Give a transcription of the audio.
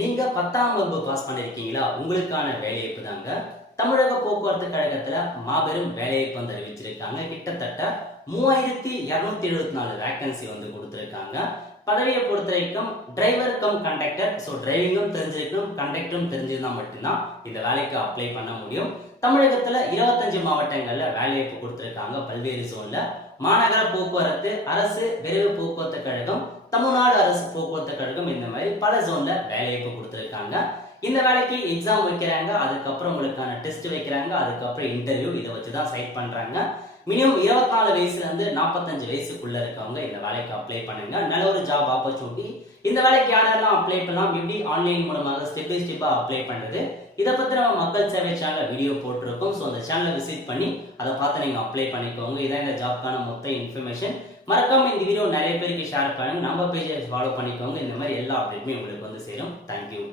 நீங்க 10ஆம் வகுப்பு பாஸ் பண்ணிருக்கீங்களா? உங்களுக்கான வேலைவாய்ப்பு தாங்க. தமிழக போக்குவரத்து கழகத்துல மாபெரும் வேலைவாய்ப்பு வந்து அறிவிச்சிருக்காங்க. கிட்டத்தட்ட 3274 வேக்கன்சி வந்து கொடுத்திருக்காங்க. பதவியை பொறுத்தவரைக்கும் டிரைவர் கம் கண்டக்டர். டிரைவிங்கும் தெரிஞ்சிருக்கணும், கண்டக்டரும் தெரிஞ்சிருந்தா மட்டும்தான் இந்த வேலைக்கு அப்ளை பண்ண முடியும். தமிழகத்துல 25 மாவட்டங்கள்ல வேலைவாய்ப்பு கொடுத்திருக்காங்க. பல்வேறு ஜோன்ல மாநகர போக்குவரத்து, அரசு விரைவு போக்குவரத்து கழகம், தமிழ்நாடு அரசு போக்குவரத்து கழகம், இந்த மாதிரி பல ஜோன்ல வேலைவாய்ப்பு கொடுத்திருக்காங்க. இந்த வேலைக்கு எக்ஸாம் வைக்கிறாங்க, அதுக்கப்புறம் உங்களுக்கான டெஸ்ட் வைக்கிறாங்க, அதுக்கப்புறம் இன்டர்வியூ, இதை வச்சுதான் செலக்ட் பண்றாங்க. மினிமம் 24 வயசுல இருந்து 45 வயசுக்குள்ள இருக்கவங்க இந்த வேலைக்கு அப்ளை பண்ணுங்க. நல்ல ஒரு ஜாப் ஆப்பர்ச்சுனிட்டி. இந்த வேலைக்கு யாரெல்லாம் அப்ளை பண்ணலாம், எப்படி ஆன்லைன் மூலமாக ஸ்டெப் பை ஸ்டெப்பா அப்ளை பண்றது, இதை பத்தி நம்ம மக்கள் சேவை சேனல் வீடியோ போட்டிருக்கோம். அந்த சேனலை விசிட் பண்ணி அதை பார்த்து நீங்க அப்ளை பண்ணிக்கோங்க. இதான் இந்த ஜாப்க்கான மொத்த இன்ஃபர்மேஷன். மறக்காம இந்த வீடியோ நிறைய பேருக்கு ஷேர் பண்ணுங்க. நம்ம பேஜை ஃபாலோ பண்ணிக்கோங்க. இந்த மாதிரி எல்லா அப்டேட்டுமே உங்களுக்கு வந்து சேரும். தேங்க்யூ.